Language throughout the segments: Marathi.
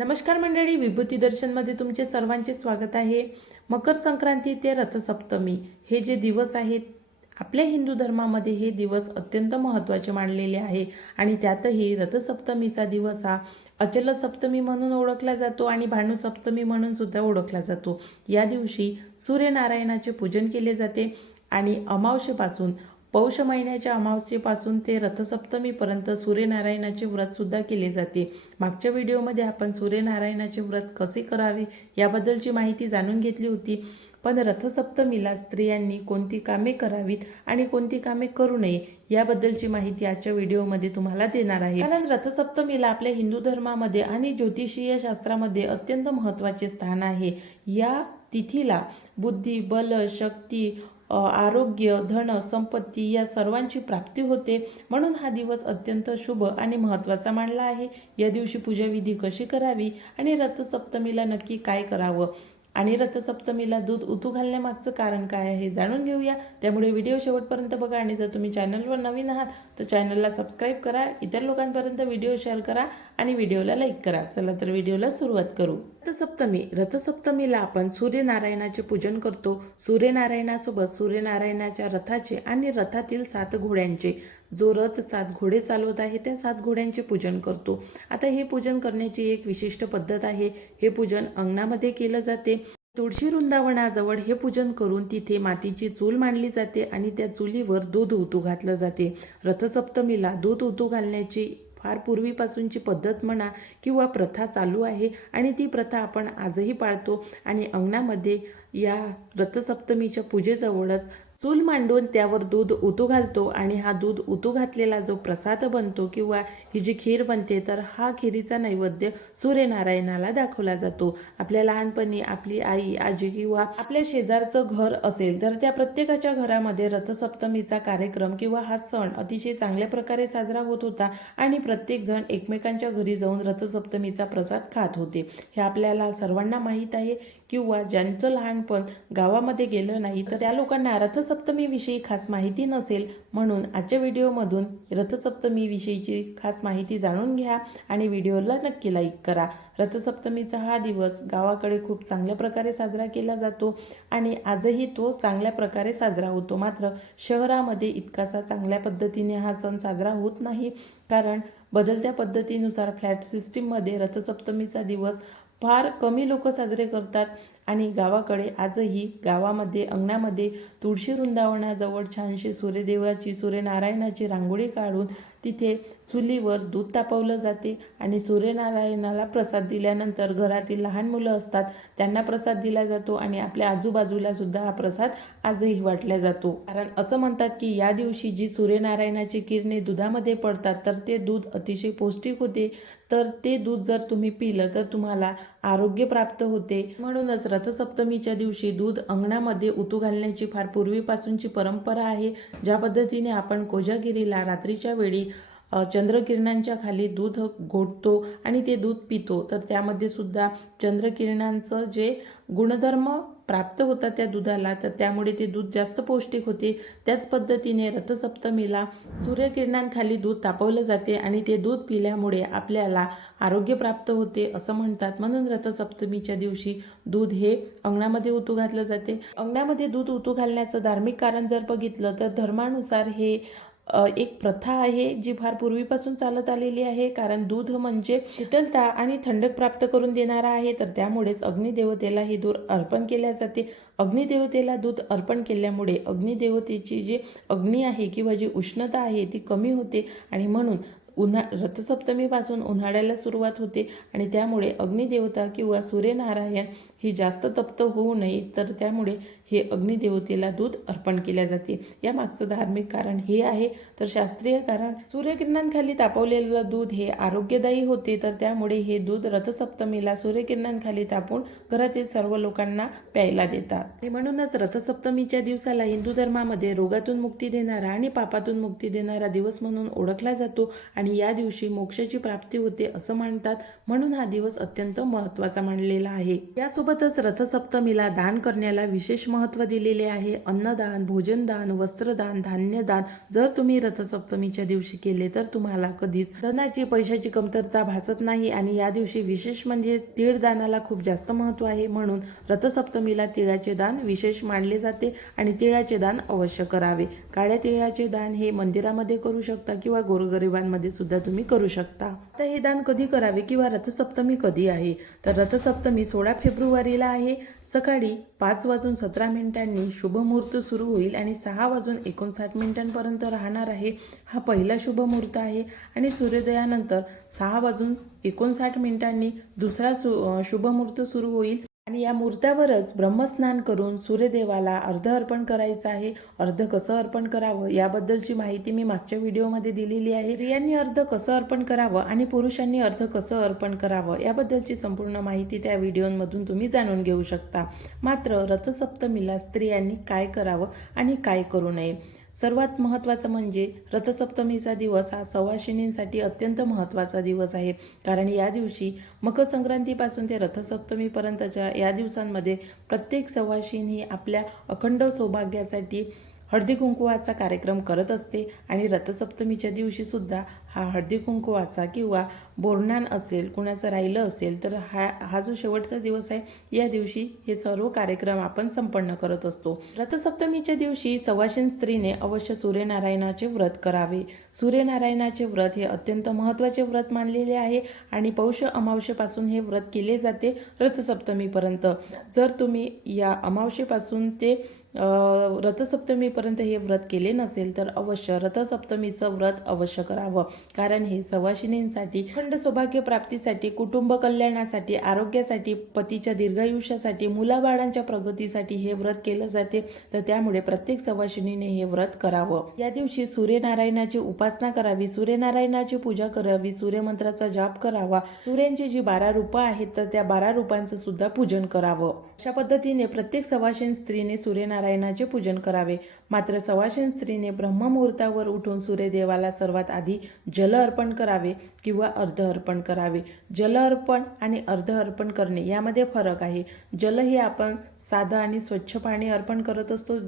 नमस्कार मंडळी विभूती दर्शनमध्ये तुमचे सर्वांचे स्वागत आहे. मकर संक्रांती ते रथसप्तमी हे जे दिवस आहेत आपल्या हिंदू धर्मामध्ये हे दिवस अत्यंत महत्त्वाचे मानलेले आहे आणि त्यातही रथसप्तमीचा दिवस हा अचल सप्तमी म्हणून ओळखला जातो आणि भानुसप्तमी म्हणून सुद्धा ओळखला जातो. या दिवशी सूर्यनारायणाचे पूजन केले जाते आणि अमावशेपासून पौष महिन्याच्या अमावस्येपासून ते रथसप्तमीपर्यंत सूर्यनारायणाचे व्रतसुद्धा केले जाते. मागच्या व्हिडिओमध्ये आपण सूर्यनारायणाचे व्रत कसे करावे याबद्दलची माहिती जाणून घेतली होती. पण रथसप्तमीला स्त्रियांनी कोणती कामे करावीत आणि कोणती कामे करू नये याबद्दलची माहिती आजच्या व्हिडिओमध्ये तुम्हाला देणार आहे. कारण रथसप्तमीला आपल्या हिंदू धर्मामध्ये आणि ज्योतिषीय शास्त्रामध्ये अत्यंत महत्त्वाचे स्थान आहे. या तिथीला बुद्धी बल शक्ती आरोग्य धन संपत्ती या सर्वांची प्राप्ती होते. म्हणून हा दिवस अत्यंत शुभ आणि महत्त्वाचा मानला आहे. या दिवशी पूजाविधी कशी करावी आणि रथसप्तमीला नक्की काय करावं? आणि रथसप्तमीला दूध उतू घालण्यामागचं कारण काय आहे जाणून घेऊया. त्यामुळे व्हिडिओ शेवटपर्यंत बघा आणि जर तुम्ही चॅनलवर नवीन आहात तर चॅनलला सबस्क्राईब करा इतर लोकांपर्यंत व्हिडिओ शेअर करा आणि व्हिडिओला लाईक करा. चला तर व्हिडिओला सुरुवात करू. रथसप्तमी रथसप्तमीला आपण सूर्यनारायणाचे पूजन करतो. सूर्यनारायणासोबत सूर्यनारायणाच्या रथाचे आणि रथातील सात घोड्यांचे जो रथ सात घोडे चालवत आहे त्या सात घोड्यांचे पूजन करतो. आता हे पूजन करण्याची एक विशिष्ट पद्धत आहे. हे पूजन अंगणामध्ये केलं जाते. तुळशी वृंदावनाजवळ हे पूजन करून तिथे मातीची चूल मांडली जाते आणि त्या चुलीवर दूध उतू घातलं जाते. रथसप्तमीला दूध उतू घालण्याची फार पूर्वीपासूनची पद्धत म्हणा किंवा प्रथा चालू आहे आणि ती प्रथा आपण आजही पाळतो आणि अंगणामध्ये या रथसप्तमीच्या पूजेजवळच चूल मांडून त्यावर दूध उतू घालतो आणि हा दूध उतू घातलेला जो प्रसाद बनतो किंवा ही जी खीर बनते तर हा खिरीचा नैवेद्य सूर्यनारायणाला दाखवला जातो. आपल्या लहानपणी आपली आई आजी किंवा आपल्या शेजारचं घर असेल तर त्या प्रत्येकाच्या घरामध्ये रथसप्तमीचा कार्यक्रम किंवा हा सण अतिशय चांगल्या प्रकारे साजरा होत होता आणि प्रत्येकजण एकमेकांच्या घरी जाऊन रथसप्तमीचा प्रसाद खात होते. हे आपल्याला सर्वांना माहीत आहे किंवा ज्यांचं लहानपण गावामध्ये गेलं नाही तर त्या लोकांना रथसप्तमीविषयी खास माहिती नसेल म्हणून आजच्या व्हिडिओमधून रथसप्तमीविषयीची खास माहिती जाणून घ्या आणि व्हिडिओला नक्की लाईक करा. रथसप्तमीचा हा दिवस गावाकडे खूप चांगल्या प्रकारे साजरा केला जातो आणि आजही तो चांगल्या प्रकारे साजरा होतो. मात्र शहरामध्ये इतकासा चांगल्या पद्धतीने हा सण साजरा होत नाही. कारण बदलत्या पद्धतीनुसार फ्लॅट सिस्टीममध्ये रथसप्तमीचा दिवस फार कमी लोक साजरे करतात. आणि गावाकडे आजही गावामध्ये अंगणामध्ये तुळशी वृंदावनाजवळ छानशी सूर्यदेवाची सूर्यनारायणाची रांगोळी काढून तिथे चुलीवर दूध तापवलं जाते आणि सूर्यनारायणाला प्रसाद दिल्यानंतर घरातील लहान मुलं असतात त्यांना प्रसाद दिला जातो आणि आपल्या आजूबाजूला सुद्धा हा प्रसाद आजही वाटला जातो. कारण असं म्हणतात की या दिवशी जी सूर्यनारायणाची किरणे दुधामध्ये पडतात तर ते दूध अतिशय पौष्टिक होते. तर ते दूध जर तुम्ही पिलं तर तुम्हाला आरोग्य प्राप्त होते. म्हणूनच रथसप्तमीच्या दिवशी दूध अंगणामध्ये उतू घालण्याची फार पूर्वीपासूनची परंपरा आहे. ज्या पद्धतीने आपण कोजागिरीला रात्रीच्या वेळी चंद्रकिरणांच्या खाली दूध घोटतो आणि ते दूध पितो तर त्यामध्ये सुद्धा चंद्रकिरणांचं जे गुणधर्म प्राप्त होतात त्या दुधाला तर त्यामुळे ते दूध जास्त पौष्टिक होते. त्याच पद्धतीने रथसप्तमीला सूर्यकिरणांखाली दूध तापवलं जाते आणि ते दूध पिल्यामुळे आपल्याला आरोग्य प्राप्त होते असं म्हणतात. म्हणून रथसप्तमीच्या दिवशी दूध हे अंगणामध्ये उतू घातलं जाते. अंगणामध्ये दूध उतू घालण्याचं धार्मिक कारण जर बघितलं तर धर्मानुसार हे एक प्रथा आहे जी फार पूर्वीपासून चालत आलेली आहे. कारण दूध म्हणजे शीतलता आणि थंडक प्राप्त करून देणारा आहे. तर त्यामुळेच अग्निदेवतेला हे दूध अर्पण केल्या जाते. अग्निदेवतेला दूध अर्पण केल्यामुळे अग्निदेवतेची जी अग्नी आहे किंवा जी उष्णता आहे ती कमी होते आणि म्हणून उन्हा रथसप्तमीपासून उन्हाळ्याला सुरुवात होते. आणि त्यामुळे अग्निदेवता किंवा सूर्यनारायण ही जास्त तप्त होऊ नये तर त्यामुळे हे अग्निदेवतेला दूध अर्पण केल्या जाते या मागचं धार्मिक कारण हे आहे. तर शास्त्रीय कारण सूर्यकिरणांखाली तापवलेलं दूध हे आरोग्यदायी होते तर त्यामुळे हे दूध रथसप्तमीला सूर्यकिरणांखाली तापून घरातील सर्व लोकांना प्यायला देतात. म्हणूनच रथसप्तमीच्या दिवसाला हिंदू धर्मामध्ये रोगातून मुक्ती देणारा आणि पापातून मुक्ती देणारा दिवस म्हणून ओळखला जातो आणि या दिवशी मोक्षाची प्राप्ती होते असं मानतात. म्हणून हा दिवस अत्यंत महत्त्वाचा मानलेला आहे. यासोबत यासोबतच रथसप्तमीला दान करण्याला विशेष महत्त्व दिलेले आहे. अन्नदान भोजनदान वस्त्रदान धान्यदान. जर तुम्ही रथसप्तमीच्या दिवशी केले तर तुम्हाला कधीच धनाची पैशाची कमतरता भासत नाही आणि या दिवशी विशेष म्हणजे तीळ दानाला खूप जास्त महत्त्व आहे. म्हणून रथसप्तमीला तिळाचे दान विशेष मानले जाते आणि तिळाचे दान अवश्य करावे. काळ्या तिळाचे दान हे मंदिरामध्ये करू शकता किंवा गोरगरिबांमध्ये सुद्धा तुम्ही करू शकता. तर हे दान कधी करावे किंवा रथसप्तमी कधी आहे? तर रथसप्तमी सोळा फेब्रुवारी फेब्रुवारीला आहे. सकाळी पाच वाजून सतरा मिनिटांनी शुभमुहूर्त सुरू होईल आणि सहा वाजून एकोणसाठ मिनिटांपर्यंत राहणार आहे. हा पहिला शुभमुहूर्त आहे आणि सूर्योदयानंतर सहा वाजून एकोणसाठ मिनिटांनी दुसरा सु शुभमुहूर्त सुरू होईल. आणि या मूर्त्यावरच ब्रह्मस्नान करून सूर्यदेवाला अर्ध अर्पण करायचं आहे. अर्ध कसं अर्पण करावं याबद्दलची माहिती मी मागच्या व्हिडिओमध्ये दिलेली आहे. स्त्रियांनी अर्ध कसं अर्पण करावं आणि पुरुषांनी अर्ध कसं अर्पण करावं याबद्दलची संपूर्ण माहिती त्या व्हिडिओमधून तुम्ही जाणून घेऊ शकता. मात्र रथसप्तमीला स्त्रियांनी काय करावं आणि काय करू नये? सर्वात महत्त्वाचं म्हणजे रथसप्तमीचा दिवस हा सवाशिनींसाठी अत्यंत महत्त्वाचा दिवस आहे. कारण या दिवशी मकर संक्रांतीपासून ते रथसप्तमीपर्यंतच्या या दिवसांमध्ये प्रत्येक सवाशीन ही आपल्या अखंड सौभाग्यासाठी हळदी कुंकुवाचा कार्यक्रम करत असते आणि रथसप्तमीच्या दिवशीसुद्धा हा हळदी कुंकुवाचा किंवा बोरणान असेल कुणाचं राहिलं असेल तर हा हा जो शेवटचा दिवस आहे या दिवशी हे सर्व कार्यक्रम आपण संपन्न करत असतो. रथसप्तमीच्या दिवशी सवाशीन स्त्रीने अवश्य सूर्यनारायणाचे व्रत करावे. सूर्यनारायणाचे व्रत हे अत्यंत महत्त्वाचे व्रत मानलेले आहे आणि पौष अमावशेपासून हे व्रत केले जाते रथसप्तमीपर्यंत. जर तुम्ही या अमावशेपासून ते रथसप्तमीपर्यंत हे व्रत केले नसेल तर अवश्य रथसप्तमीचं व्रत अवश्य करावं. कारण हे सवाशिनींसाठी प्रचंड सौभाग्य प्राप्तीसाठी कुटुंब कल्याणासाठी आरोग्यासाठी पतीच्या दीर्घायुष्यासाठी मुलाबाळांच्या प्रगतीसाठी हे व्रत केलं जाते. तर त्यामुळे प्रत्येक सवाशिनीने हे व्रत करावं. या दिवशी सूर्यनारायणाची उपासना करावी सूर्यनारायणाची पूजा करावी सूर्यमंत्राचा जाप करावा. सूर्यांची जी बारा रूपं आहेत तर त्या बारा रूपांचं सुद्धा पूजन करावं. अशा पद्धतीने प्रत्येक सवाशीन स्त्रीने सूर्यनारायणाचे पूजन करावे. मात्र सवाशीन स्त्रीने ब्रह्ममुहूर्तावर उठून सूर्यदेवाला सर्वात आधी जल अर्पण करावे किंवा अर्ध अर्पण करावे. जल अर्पण आणि अर्ध अर्पण करणे यामध्ये फरक आहे. जल हे आपण साधं आणि स्वच्छ पाणी अर्पण करत असतो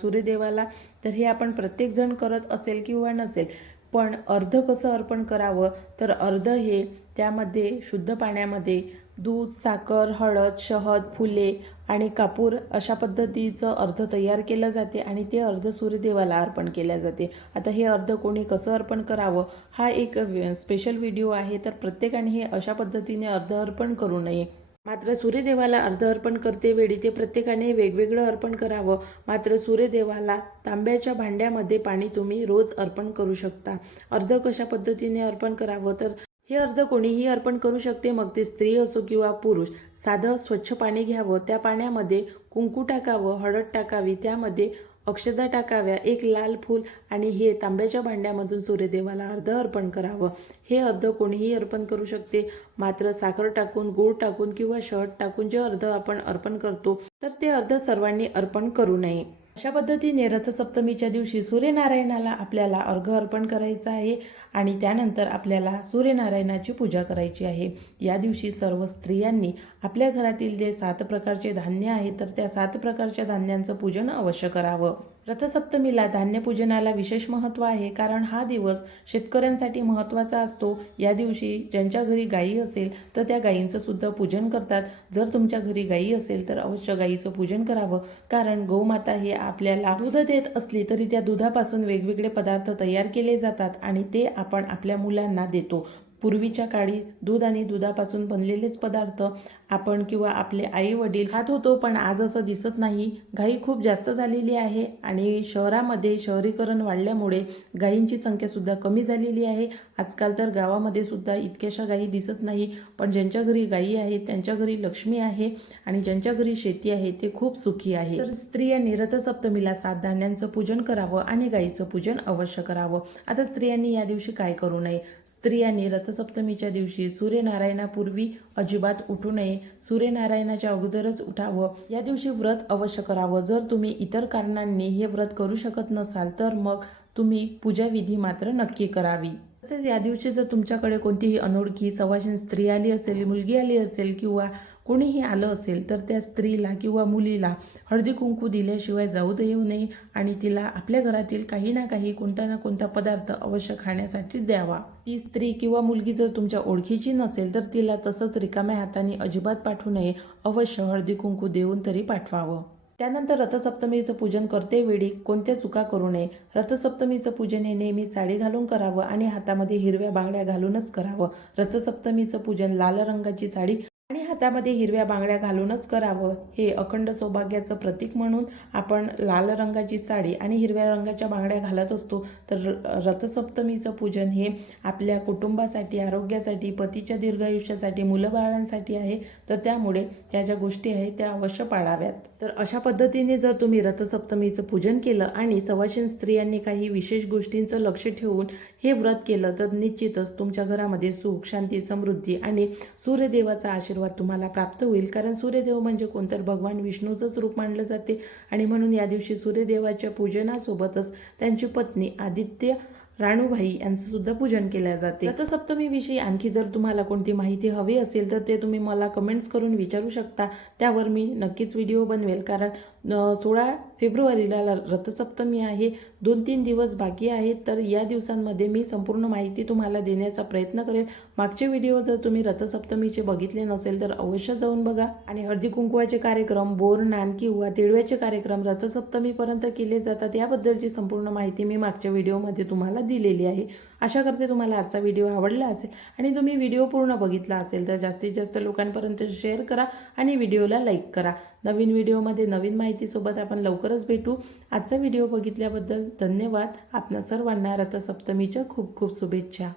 सूर्यदेवाला. तर हे आपण प्रत्येकजण करत असेल किंवा नसेल पण अर्ध कसं अर्पण करावं? तर अर्ध हे त्यामध्ये शुद्ध पाण्यामध्ये दूध साखर हळद शहद फुले आणि कापूर अशा पद्धतीचं अर्ध तयार केलं जाते आणि ते अर्ध सूर्यदेवाला अर्पण केल्या जाते. आता हे अर्ध कोणी कसं अर्पण करावं? हा एक स्पेशल व्हिडिओ आहे तर प्रत्येकाने हे अशा पद्धतीने अर्ध अर्पण करू नये. मात्र सूर्यदेवाला अर्ध अर्पण करते वेळी ते प्रत्येकाने वेगवेगळं अर्पण करावं. मात्र सूर्यदेवाला तांब्याच्या भांड्यामध्ये पाणी तुम्ही रोज अर्पण करू शकता. अर्ध कशा पद्धतीने अर्पण करावं? तर हे अर्ध कोणीही अर्पण करू शकते. मग ते स्त्री असो किंवा पुरुष साधं स्वच्छ पाणी घ्यावं. त्या पाण्यामध्ये कुंकू टाकावं हळद टाकावी. त्यामध्ये अक्षदा टाकाव्या. एक लाल फूल आणि हे तांब्याच्या भांड्यामधून सूर्यदेवाला अर्ध अर्पण करावं. हे अर्ध कोणीही अर्पण करू शकते. मात्र साखर टाकून गूळ टाकून किंवा शहद टाकून जे अर्ध आपण अर्पण करतो तर ते अर्ध सर्वांनी अर्पण करू नये. अशा पद्धतीने रथसप्तमीच्या दिवशी सूर्यनारायणाला आपल्याला अर्घ अर्पण करायचं आहे आणि त्यानंतर आपल्याला सूर्यनारायणाची पूजा करायची आहे. या दिवशी सर्व स्त्रियांनी आपल्या घरातील जे सात प्रकारचे धान्य आहे तर त्या सात प्रकारच्या धान्यांचं पूजन अवश्य करावं. रथसप्तमीला धान्यपूजनाला विशेष महत्त्व आहे कारण हा दिवस शेतकऱ्यांसाठी महत्त्वाचा असतो. या दिवशी ज्यांच्या घरी गायी असेल तर त्या गायींचं सुद्धा पूजन करतात. जर तुमच्या घरी गायी असेल तर अवश्य गायीचं पूजन करावं. कारण गोमाता ही आपल्याला दूध देत असली तरी त्या दुधापासून वेगवेगळे पदार्थ तयार केले जातात आणि ते आपण आपल्या मुलांना देतो. पूर्वीच्या काळी दूध आणि दुधापासून बनलेलेच पदार्थ आपण किंवा आपले आई वडील खात होतो पण आज असं दिसत नाही. गाई खूप जास्त झालेली आहे आणि शहरामध्ये शहरीकरण वाढल्यामुळे गायींची संख्यासुद्धा कमी झालेली आहे. आजकाल तर गावामध्ये सुद्धा इतक्याशा गायी दिसत नाही पण ज्यांच्या घरी गायी आहेत त्यांच्या घरी लक्ष्मी आहे आणि ज्यांच्या घरी शेती आहे ते खूप सुखी आहे. तर स्त्रियांनी रथसप्तमीला सात धान्यांचं पूजन करावं आणि गायीचं पूजन अवश्य करावं. आता स्त्रियांनी या दिवशी काय करू नये? स्त्रियांनी रथसप्तमीच्या दिवशी सूर्यनारायणापूर्वी अजिबात उठू नये. सूर्यनारायणाच्या अगोदरच उठावं. या दिवशी व्रत अवश्य करावं. जर तुम्ही इतर कारणांनी हे व्रत करू शकत नसाल तर मग तुम्ही पूजाविधी मात्र नक्की करावी. तसेच या दिवशी जर तुमच्याकडे कोणतीही अनोळखी सवाशीण स्त्री आली असेल मुलगी आली असेल किंवा कोणीही आलं असेल तर त्या स्त्रीला किंवा मुलीला हळदी कुंकू दिल्याशिवाय जाऊ देऊ नये आणि तिला आपल्या घरातील काही ना काही कोणता ना कोणता पदार्थ अवश्य खाण्यासाठी द्यावा. ती स्त्री किंवा मुलगी जर तुमच्या ओळखीची नसेल तर तिला तसंच रिकाम्या हाताने अजिबात पाठवू नये. अवश्य हळदी कुंकू देऊन तरी पाठवावं. त्यानंतर रथसप्तमीचं पूजन करतेवेळी कोणत्या चुका करू नये. रथसप्तमीचं पूजन हे नेहमी साडी घालून करावं आणि हातामध्ये हिरव्या बांगड्या घालूनच करावं. रथसप्तमीचं पूजन लाल रंगाची साडी आणि हातामध्ये हिरव्या बांगड्या घालूनच करावं हे अखंड सौभाग्याचं प्रतीक म्हणून आपण लाल रंगाची साडी आणि हिरव्या रंगाच्या बांगड्या घालत असतो. तर र- रथसप्तमीचं पूजन हे आपल्या कुटुंबासाठी आरोग्यासाठी पतीच्या दीर्घायुष्यासाठी मुलं बाळांसाठी आहे. तर त्यामुळे या ज्या गोष्टी आहेत त्या अवश्य पाळाव्यात. तर अशा पद्धतीने जर तुम्ही रथसप्तमीचं पूजन केलं आणि सवाशीण स्त्रियांनी काही विशेष गोष्टींचं लक्ष ठेवून हे व्रत केलं तर निश्चितच तुमच्या घरामध्ये सुख शांती समृद्धी आणि सूर्यदेवाचा आशीर्वाद तुम्हाला प्राप्त होईल. कारण सूर्यदेव म्हणजे कोणतर भगवान विष्णूचंच रूप मानलं जाते. आणि म्हणून या दिवशी सूर्यदेवाच्या पूजनासोबतच त्यांची पत्नी आदित्य राणूभाई यांचं सुद्धा पूजन केल्या जाते. रथसप्तमीविषयी आणखी जर तुम्हाला कोणती माहिती हवी असेल तर ते तुम्ही मला कमेंट्स करून विचारू शकता. त्यावर मी नक्कीच व्हिडिओ बनवेल कारण सोळा फेब्रुवारीला रथसप्तमी आहे. दोन तीन दिवस बाकी आहेत. तर या दिवसांमध्ये मी संपूर्ण माहिती तुम्हाला देण्याचा प्रयत्न करेल. मागचे व्हिडिओ जर तुम्ही रथसप्तमीचे बघितले नसेल तर अवश्य जाऊन बघा. आणि हळदी कुंकवाचे कार्यक्रम बोरनान किंवा तिळव्याचे कार्यक्रम रथसप्तमीपर्यंत केले जातात. याबद्दलची संपूर्ण माहिती मी मागच्या व्हिडिओमध्ये तुम्हाला दिलेली आहे. आशा करते तुम्हाला आजचा व्हिडिओ आवडला असेल. आणि तुम्ही व्हिडिओ पूर्ण बघितला असेल तर जास्तीत जास्त लोकांपर्यंत शेअर करा आणि व्हिडिओला लाईक करा. नवीन व्हिडिओमध्ये नवीन माहिती माहितीसोबत आपण लवकरच भेटू. आजचा व्हिडिओ बघितल्याबद्दल धन्यवाद. आपणा सर्वांना रथसप्तमीच्या खूप खूप शुभेच्छा.